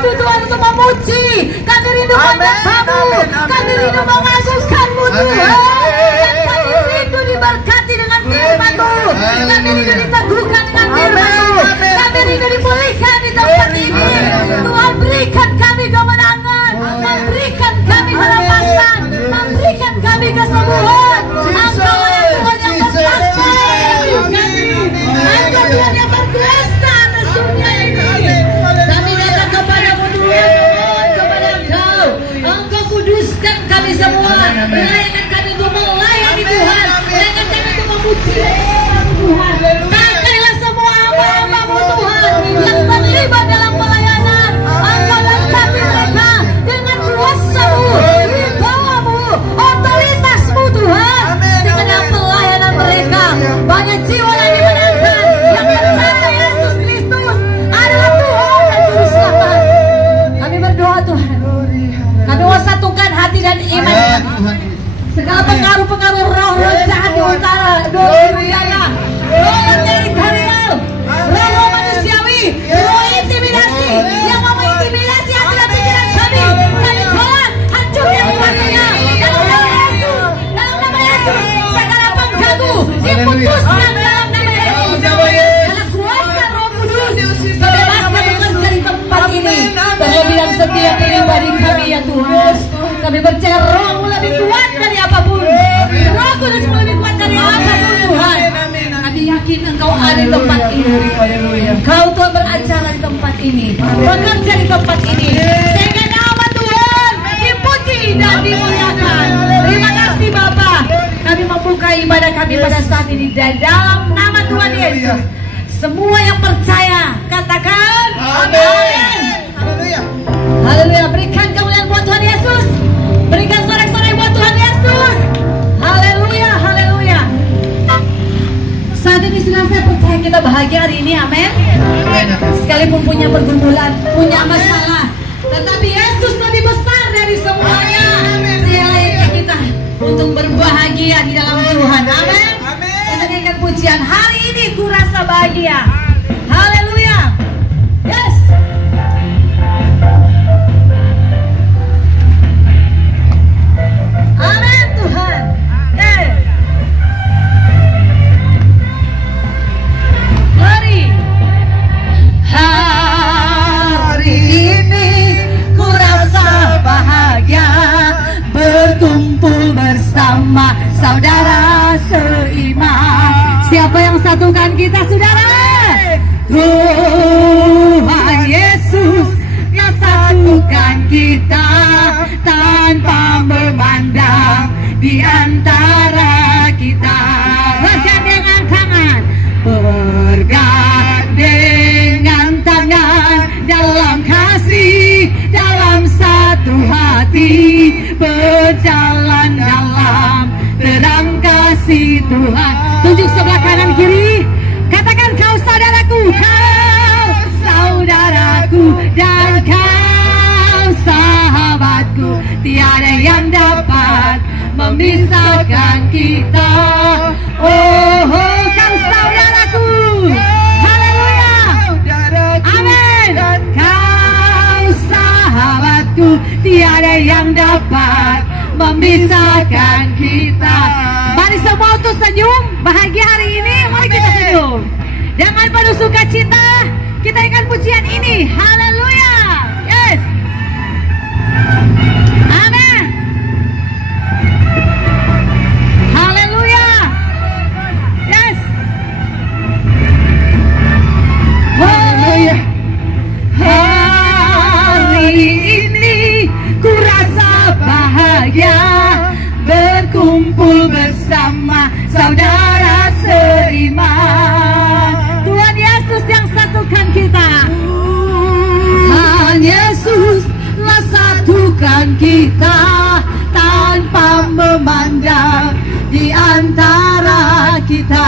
rindu Tuhan untuk memuji, kami rindu banyak kamu, kami rindu mengagungkanmu Tuhan. Kami rindu diberkati dengan firman-Mu, kami rindu diteguhkan dengan firman-Mu, kami rindu dipulihkan di tempat ini. Tuhan berikan kami kemenangan, memberikan kami harapan, memberikan kami kesembuhan. Engkau yang Tuhan yang berkuasa, Engkau Tuhan yang berkuasa atas dunia ini. Kami datang kepadamu Tuhan, mohon kepada Engkau. Engkau kuduskan kami semua, layakan kami untuk melayani Tuhan, layakan kami untuk memuji Tuhan. Pakailah semua hamba-Mu Tuhan yang terlibat dalam pelayanan. Engkau lengkapi mereka dengan kuasa-Mu, wibawa-Mu, otoritas-Mu Tuhan. Segenap pelayanan mereka, banyak jiwa yang dimenangkan, yang percaya Yesus Kristus adalah Tuhan dan Juru Selamat. Kami berdoa Tuhan, kami mau satukan hati dan iman kami. Segala pengaruh-pengaruh roh-roh jahat di utara, roh yang teritorial, roh manusiawi, roh intimidasi yang mau mengintimidasi hati dan pikiran kami tolak, hancurkan kuasanya dalam nama Yesus, dalam nama Yesus. Segala pengganggu diputuskan dalam nama Yesus. Dalam kuasa Roh Kudus, bebaskan bekerja di tempat ini, terlebih dalam setiap pribadi kami ya Tuhan. Kami percaya Roh-Mu lebih kuat dari apapun, Roh Kudus-Mu lebih kuat dari apapun Tuhan. Kami yakin Engkau ada di tempat ini. Engkau Tuhan beracara di tempat ini, bekerja di tempat ini, sehingga nama Tuhan dipuji dan dimuliakan. Terima kasih Bapa. Kami membuka ibadah kami pada saat ini dalam nama Tuhan Yesus. Semua yang percaya katakan amin. Haleluya. Berikan kemuliaan buat Tuhan Yesus. Berikan sorak-sorai buat Tuhan Yesus. Haleluya, haleluya. Saat ini sudah saya percaya kita bahagia hari ini, amin. Sekalipun punya pergumulan, punya masalah, tetapi Yesus lebih besar dari semuanya. Sehingga kita untuk berbahagia di dalam Tuhan, amin. Kita nyanyikan pujian hari ini ku rasa bahagia. Haleluya. Yes. Amin Tuhan. Yes. Mari. Hari ini ku rasa bahagia berkumpul bersama saudara seiman. Siapa yang satukan kita saudara? Tuhan Yesus yang satukan kita tanpa memandang di antara kita. Bergandengan tangan, bergandengan tangan dalam kasih, dalam satu hati, berjalan dalam terang kasih Tuhan. Tunjuk sebelah kanan kiri, katakan kau saudaraku, kau saudaraku, dan kau sahabatku. Tiada yang dapat memisahkan kita. Oh, kau saudaraku. Haleluya. Amin. Kau sahabatku, tiada yang dapat memisahkan kita. Mari semua untuk senyum bahagia hari ini. Mari kita senyum dengan penuh sukacita. Kita ikan pujian ini. Haleluya. Yes. Amin. Haleluya. Yes. Haleluya. Hari ini ku rasa bahagia berkumpul bersama saudara seiman. Tuhan Yesus yang satukan kita. Tuhan Yesuslah satukan kita tanpa memandang di antara kita.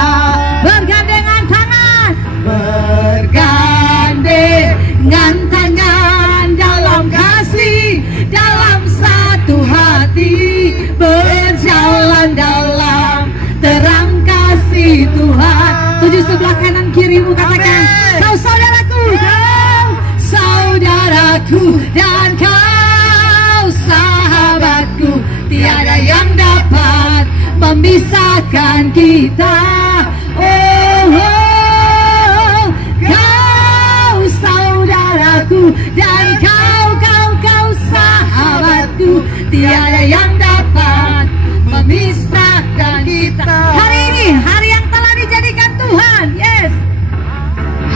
Bergandengan tangan, bergandengan tangan dalam kasih, dalam satu hati, berjalan dalam terang kasih Tuhan. Tuju sebelah kanan kirimu, katakan kau saudaraku, kau saudaraku. saudaraku dan kau sahabatku, tiada yang dapat memisahkan kita. Oh, oh, kau saudaraku dan kau sahabatku, tiada yang dapat memisahkan kita. Hari ini hari yang telah dijadikan Tuhan. Yes,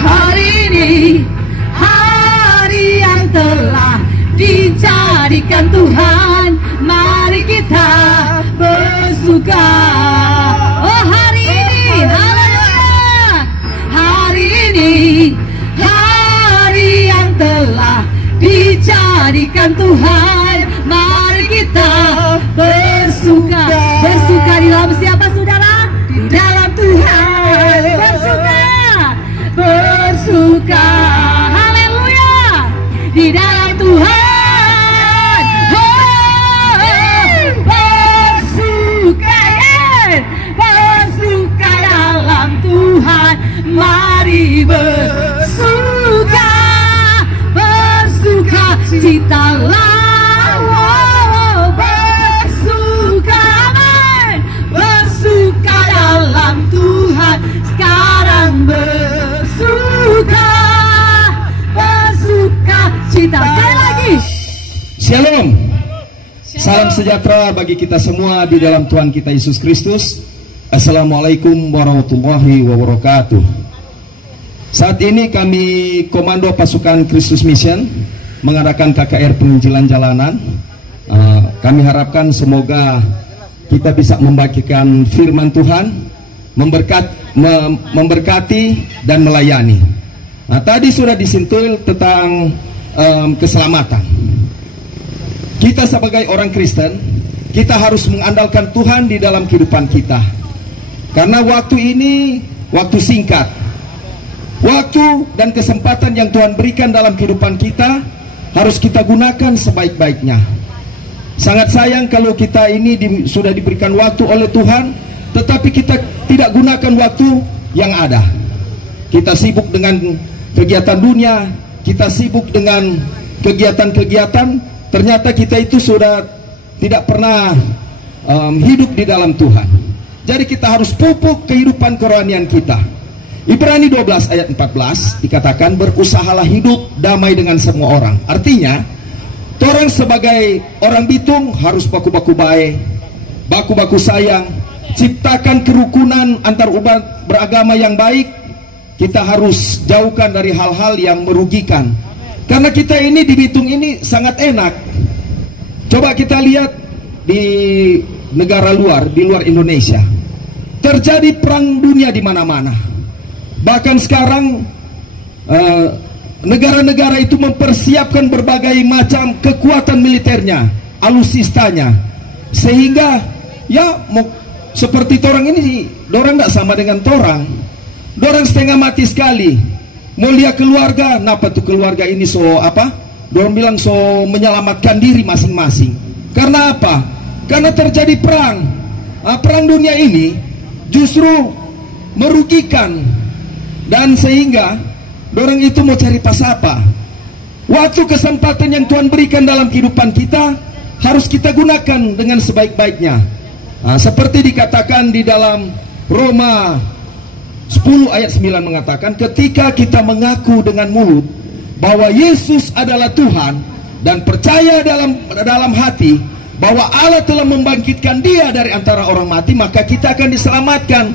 hari ini hari yang telah dijadikan Tuhan. Mari kita bersuka. Oh, hari ini, haleluya. Hari ini hari yang telah dijadikan Tuhan. Mari kita bersuka. Bersuka di dalam siapa, saudara? Di dalam Tuhan. Bersuka. Bersuka. Haleluya. Di dalam Tuhan. Bersuka. Bersuka dalam Tuhan. Mari bersuka. Bersuka citalah. Bersuka. Bersuka dalam Tuhan. Sekarang bersuka. Bersuka cita. Sekali lagi. Shalom. Salam sejahtera bagi kita semua di dalam Tuhan kita Yesus Kristus. Assalamualaikum warahmatullahi wabarakatuh. Saat ini kami Komando Pasukan Kristus Mission mengadakan KKR penginjilan jalanan. Kami harapkan semoga kita bisa membagikan firman Tuhan, memberkati dan melayani. Nah, tadi sudah disentuh tentang keselamatan. Kita sebagai orang Kristen, kita harus mengandalkan Tuhan di dalam kehidupan kita. Karena waktu ini waktu singkat. Waktu dan kesempatan yang Tuhan berikan dalam kehidupan kita harus kita gunakan sebaik-baiknya. Sangat sayang kalau kita ini sudah diberikan waktu oleh Tuhan, tetapi kita tidak gunakan waktu yang ada. Kita sibuk dengan kegiatan dunia, kita sibuk dengan kegiatan-kegiatan. Ternyata kita itu sudah tidak pernah hidup di dalam Tuhan. Jadi kita harus pupuk kehidupan kerohanian kita. Ibrani 12 ayat 14 dikatakan, berusahalah hidup damai dengan semua orang. Artinya, orang sebagai orang bitung harus baku-baku baik, baku-baku sayang, ciptakan kerukunan antar umat beragama yang baik. Kita harus jauhkan dari hal-hal yang merugikan. Karena kita ini di Bitung ini sangat enak. Coba kita lihat di negara luar, di luar Indonesia, terjadi perang dunia di mana-mana. Bahkan sekarang negara-negara itu mempersiapkan berbagai macam kekuatan militernya, alusistanya, sehingga ya seperti orang ini, orang tidak sama dengan orang. Orang setengah mati sekali. Mau lihat keluarga, kenapa tuh keluarga ini so apa? Dorang bilang so menyelamatkan diri masing-masing. Karena apa? Karena terjadi perang. Perang dunia ini justru merugikan, dan sehingga dorang itu mau cari pasapa. Waktu kesempatan yang Tuhan berikan dalam kehidupan kita harus kita gunakan dengan sebaik-baiknya. Seperti dikatakan di dalam Roma 10 ayat 9 mengatakan, ketika kita mengaku dengan mulut bahwa Yesus adalah Tuhan dan percaya dalam hati bahwa Allah telah membangkitkan dia dari antara orang mati, maka kita akan diselamatkan.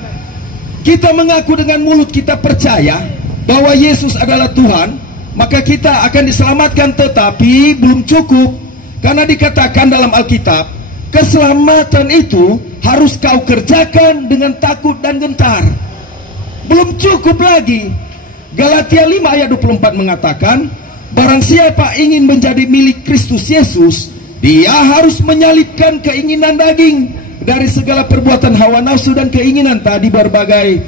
Kita mengaku dengan mulut kita percaya bahwa Yesus adalah Tuhan, maka kita akan diselamatkan. Tetapi belum cukup, karena dikatakan dalam Alkitab, keselamatan itu harus kau kerjakan dengan takut dan gentar. Belum cukup lagi. Galatia 5 ayat 24 mengatakan, barang siapa ingin menjadi milik Kristus Yesus, dia harus menyalibkan keinginan daging dari segala perbuatan hawa nafsu dan keinginan. Tadi berbagai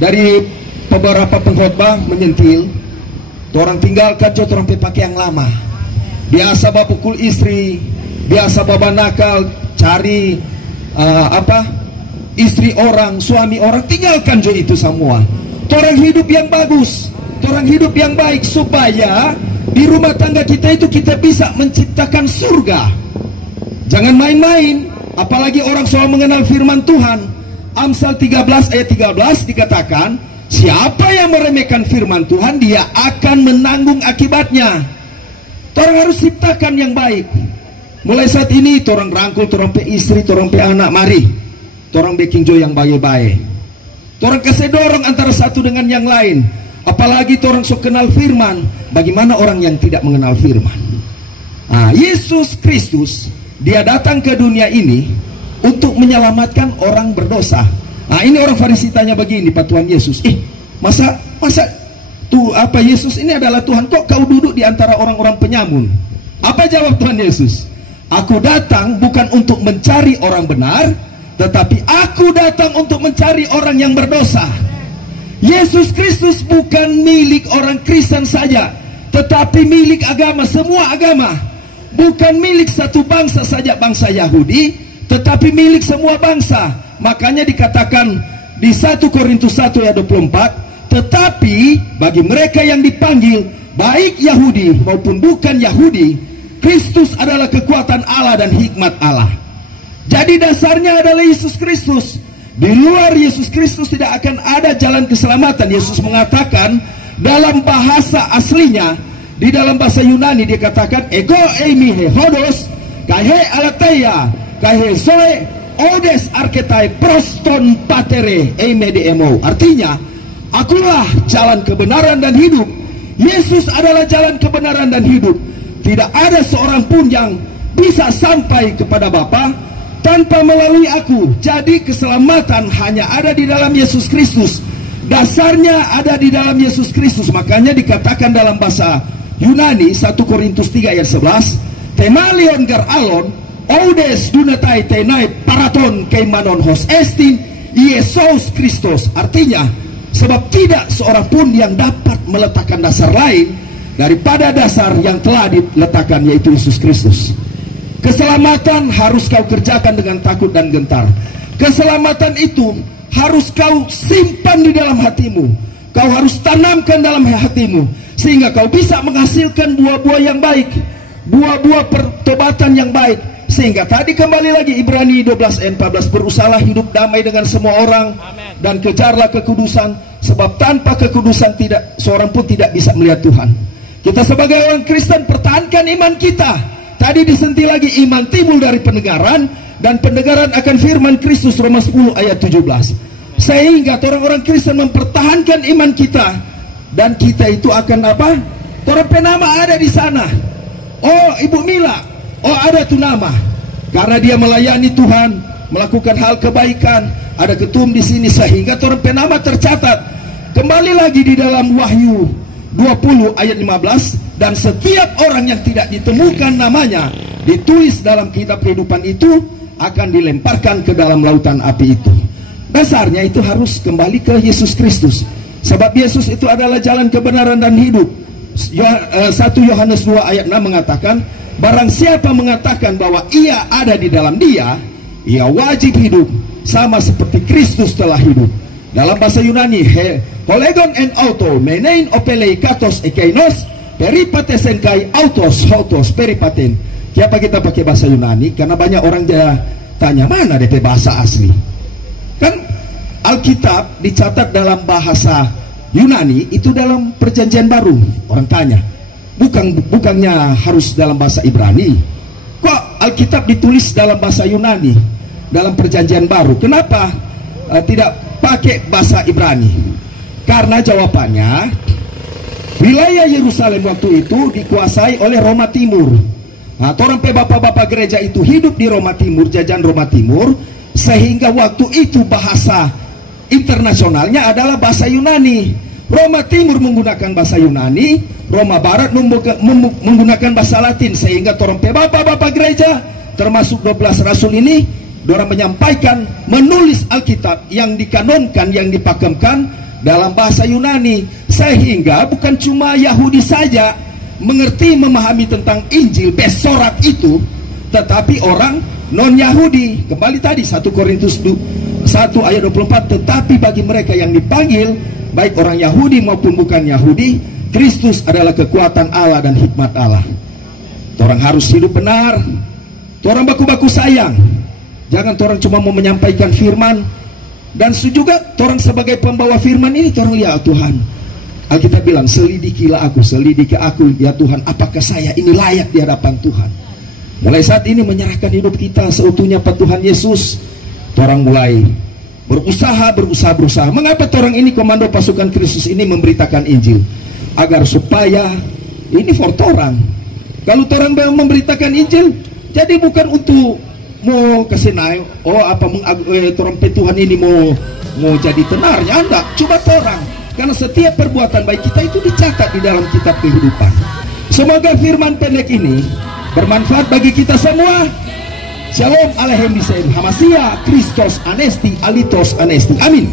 dari beberapa pengkhotbah menyentil, orang tinggalkan jo orang pakai yang lama. Biasa bapak pukul istri, biasa bapak nakal, cari istri orang, suami orang, tinggalkan jo itu semua. Orang hidup yang bagus, orang hidup yang baik, supaya di rumah tangga kita itu kita bisa menciptakan surga. Jangan main-main, apalagi orang soal mengenal firman Tuhan. Amsal 13 ayat 13 dikatakan, siapa yang meremehkan firman Tuhan, dia akan menanggung akibatnya. Orang harus ciptakan yang baik. Mulai saat ini, orang rangkul, orang pe istri, orang pe anak, mari orang bikin jo yang baik-baik. Orang kasih dorong antara satu dengan yang lain. Apalagi orang sok kenal firman, bagaimana orang yang tidak mengenal firman. Nah, Yesus Kristus, dia datang ke dunia ini untuk menyelamatkan orang berdosa. Nah, ini orang Farisi tanya begini, Pak Tuhan Yesus, masa tuh apa Yesus ini adalah Tuhan, kok kau duduk di antara orang-orang penyamun? Apa jawab Tuhan Yesus? Aku datang bukan untuk mencari orang benar, tetapi aku datang untuk mencari orang yang berdosa. Yesus Kristus bukan milik orang Kristen saja, tetapi milik agama, semua agama. Bukan milik satu bangsa saja, bangsa Yahudi, tetapi milik semua bangsa. Makanya dikatakan di 1 Korintus 1 ayat 24, tetapi bagi mereka yang dipanggil, baik Yahudi maupun bukan Yahudi, Kristus adalah kekuatan Allah dan hikmat Allah. Jadi dasarnya adalah Yesus Kristus. Di luar Yesus Kristus tidak akan ada jalan keselamatan. Yesus mengatakan dalam bahasa aslinya, di dalam bahasa Yunani dikatakan ego eimi he hodos kahe alateia kahe zoe odes archetai proston patere eime deemo. Artinya, akulah jalan kebenaran dan hidup. Yesus adalah jalan kebenaran dan hidup. Tidak ada seorang pun yang bisa sampai kepada Bapa tanpa melalui aku. Jadi keselamatan hanya ada di dalam Yesus Kristus. Dasarnya ada di dalam Yesus Kristus. Makanya dikatakan dalam bahasa Yunani 1 Korintus 3 ayat 11, temalion gar alon odes dunatai tenai paraton keimanon hos estin Yesus Kristus. Artinya, sebab tidak seorang pun yang dapat meletakkan dasar lain daripada dasar yang telah diletakkan, yaitu Yesus Kristus. Keselamatan harus kau kerjakan dengan takut dan gentar. Keselamatan itu harus kau simpan di dalam hatimu. Kau harus tanamkan dalam hatimu, sehingga kau bisa menghasilkan buah-buah yang baik, buah-buah pertobatan yang baik. Sehingga tadi kembali lagi Ibrani 12 ayat 14, berusahalah hidup damai dengan semua orang. Amen. Dan kejarlah kekudusan, sebab tanpa kekudusan tidak seorang pun tidak bisa melihat Tuhan. Kita sebagai orang Kristen pertahankan iman kita. Tadi disentil lagi, iman timbul dari pendengaran, dan pendengaran akan firman Kristus, Roma 10 ayat 17. Sehingga orang-orang Kristen mempertahankan iman kita, dan kita itu akan apa? Orang penama ada di sana. Oh, Ibu Mila, oh ada tuh nama, karena dia melayani Tuhan, melakukan hal kebaikan, ada ketum di sini, sehingga orang penama tercatat. Kembali lagi di dalam Wahyu 20 ayat 15, dan setiap orang yang tidak ditemukan namanya ditulis dalam kitab kehidupan itu akan dilemparkan ke dalam lautan api itu. Dasarnya itu harus kembali ke Yesus Kristus, sebab Yesus itu adalah jalan kebenaran dan hidup. 1 Yohanes 2 ayat 6 mengatakan, barang siapa mengatakan bahwa ia ada di dalam dia, ia wajib hidup sama seperti Kristus telah hidup. Dalam bahasa Yunani, kolegon en auto menein opelei katos ekeinos peripaten kai autos autos peripaten. Kenapa kita pakai bahasa Yunani? Karena banyak orang dia tanya, mana DP bahasa asli? Kan Alkitab dicatat dalam bahasa Yunani itu dalam perjanjian baru. Orang tanya, bukannya harus dalam bahasa Ibrani? Kok Alkitab ditulis dalam bahasa Yunani dalam perjanjian baru? Kenapa tidak pakai bahasa Ibrani? Karena jawabannya, wilayah Yerusalem waktu itu dikuasai oleh Roma Timur. Nah, orang bapak-bapak gereja itu hidup di Roma Timur, jajan Roma Timur, sehingga waktu itu bahasa internasionalnya adalah bahasa Yunani. Roma Timur menggunakan bahasa Yunani, Roma Barat menggunakan bahasa Latin, sehingga orang bapak-bapak gereja termasuk 12 rasul ini, orang menyampaikan, menulis Alkitab yang dikanonkan, yang dipakemkan dalam bahasa Yunani, sehingga bukan cuma Yahudi saja mengerti, memahami tentang Injil besorak itu, tetapi orang non-Yahudi. Kembali tadi 1 Korintus 1 ayat 24, tetapi bagi mereka yang dipanggil, baik orang Yahudi maupun bukan Yahudi, Kristus adalah kekuatan Allah dan hikmat Allah. Torang harus hidup benar, torang baku-baku sayang. Jangan torang cuma mau menyampaikan firman, dan juga torang sebagai pembawa firman ini torang lihat Tuhan. Alkitab bilang, selidikilah aku, selidiki aku ya Tuhan, apakah saya ini layak di hadapan Tuhan. Mulai saat ini menyerahkan hidup kita seutuhnya pada Tuhan Yesus. Torang mulai berusaha. Mengapa torang ini komando pasukan Kristus ini memberitakan Injil? Agar supaya ini for torang. Kalau torang memberitakan Injil, jadi bukan untuk mau kesenai, torang Tuhan ini mau jadi tenarnya, enggak. Coba torang, karena setiap perbuatan baik kita itu dicatat di dalam kitab kehidupan. Semoga firman pendek ini bermanfaat bagi kita semua. Shalom Aleichem Bisem Hamasia Kristos Anesti Alitos Anesti. Amin.